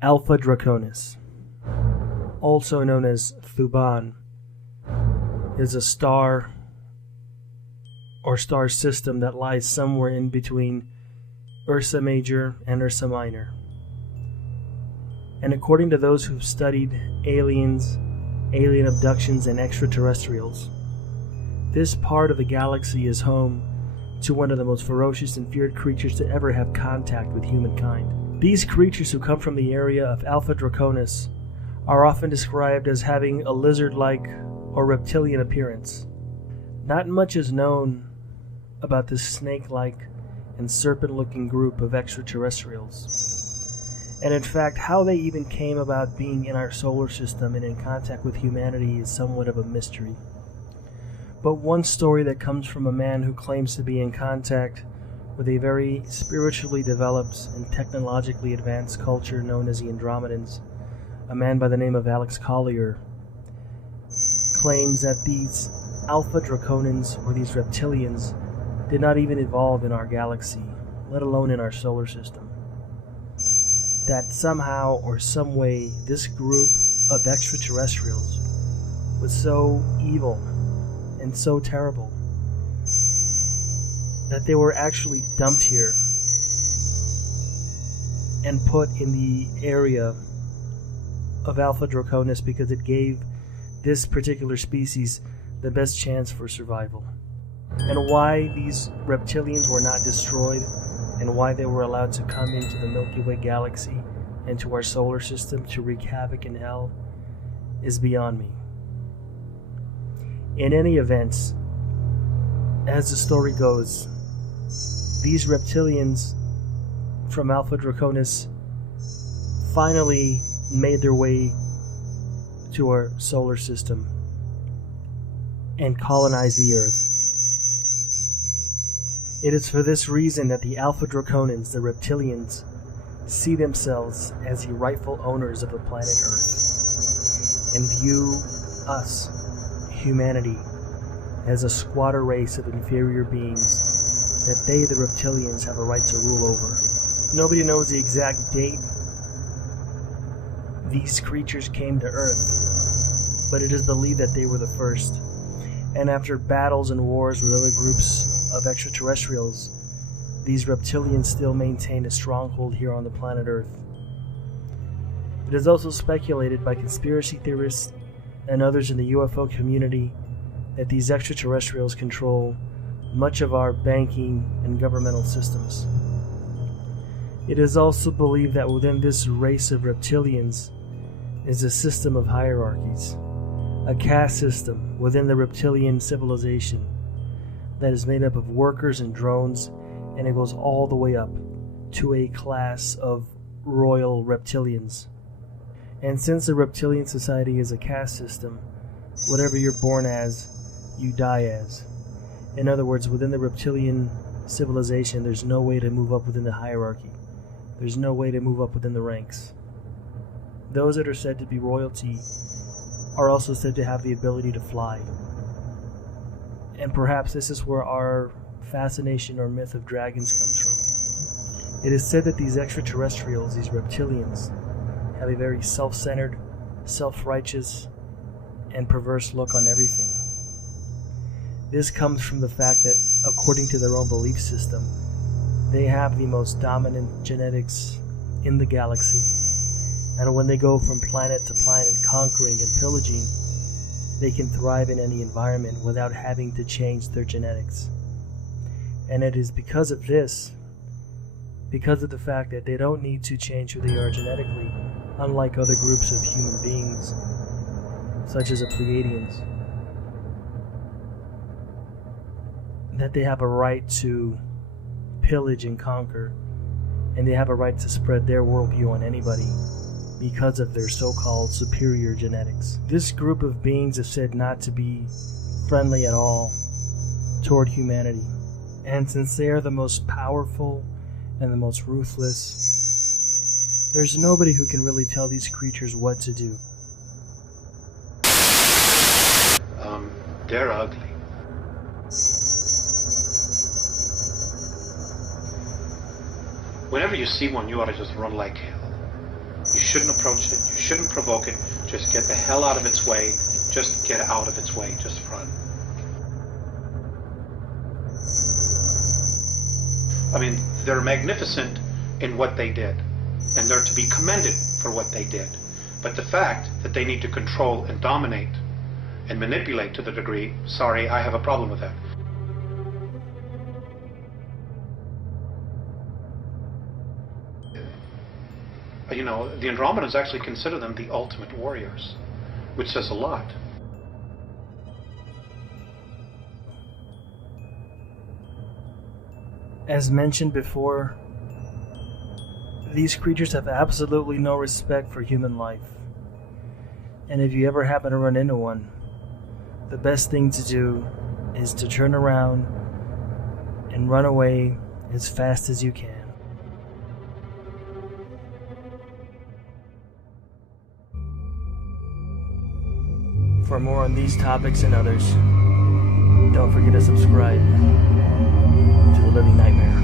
Alpha Draconis, also known as Thuban, is a star or star system that lies somewhere in between Ursa Major and Ursa Minor. And according to those who've studied aliens, alien abductions, and extraterrestrials, this part of the galaxy is home to one of the most ferocious and feared creatures to ever have contact with humankind. These creatures who come from the area of Alpha Draconis are often described as having a lizard-like or reptilian appearance. Not much is known about this snake-like and serpent-looking group of extraterrestrials. And in fact, how they even came about being in our solar system and in contact with humanity is somewhat of a mystery. But one story that comes from a man who claims to be in contact with a very spiritually developed and technologically advanced culture known as the Andromedans, a man by the name of Alex Collier, claims that these Alpha Draconians, or these reptilians, did not even evolve in our galaxy, let alone in our solar system. That somehow or some way this group of extraterrestrials was so evil and so terrible that they were actually dumped here and put in the area of Alpha Draconis because it gave this particular species the best chance for survival. And why these reptilians were not destroyed and why they were allowed to come into the Milky Way galaxy and to our solar system to wreak havoc in hell is beyond me. In any event, as the story goes, these reptilians from Alpha Draconis finally made their way to our solar system and colonized the Earth. It is for this reason that the Alpha Draconians, the reptilians, see themselves as the rightful owners of the planet Earth and view us, humanity, as a squatter race of inferior beings that they, the reptilians, have a right to rule over. Nobody knows the exact date these creatures came to Earth, but it is believed that they were the first. And after battles and wars with other groups of extraterrestrials, these reptilians still maintain a stronghold here on the planet Earth. It is also speculated by conspiracy theorists and others in the UFO community that these extraterrestrials control much of our banking and governmental systems. It is also believed that within this race of reptilians is a system of hierarchies, a caste system within the reptilian civilization that is made up of workers and drones, and it goes all the way up to a class of royal reptilians. And since the reptilian society is a caste system, whatever you're born as, you die as. In other words, within the reptilian civilization, there's no way to move up within the hierarchy. There's no way to move up within the ranks. Those that are said to be royalty are also said to have the ability to fly. And perhaps this is where our fascination or myth of dragons comes from. It is said that these extraterrestrials, these reptilians, have a very self-centered, self-righteous, and perverse look on everything. This comes from the fact that, according to their own belief system, they have the most dominant genetics in the galaxy. And when they go from planet to planet conquering and pillaging, they can thrive in any environment without having to change their genetics. And it is because of this, because of the fact that they don't need to change who they are genetically, unlike other groups of human beings, such as the Pleiadians, that they have a right to pillage and conquer, and they have a right to spread their worldview on anybody because of their so-called superior genetics. This group of beings is said not to be friendly at all toward humanity, and since they are the most powerful and the most ruthless, there's nobody who can really tell these creatures what to do. They're ugly. Whenever you see one, you ought to just run like hell. You shouldn't approach it. You shouldn't provoke it. Just get the hell out of its way. Just get out of its way. Just run. I mean, they're magnificent in what they did, and they're to be commended for what they did. But the fact that they need to control and dominate and manipulate to the degree, sorry, I have a problem with that. You know, the Andromedans actually consider them the ultimate warriors, which says a lot. As mentioned before, these creatures have absolutely no respect for human life. And if you ever happen to run into one, the best thing to do is to turn around and run away as fast as you can. For more on these topics and others, don't forget to subscribe to The Living Nightmare.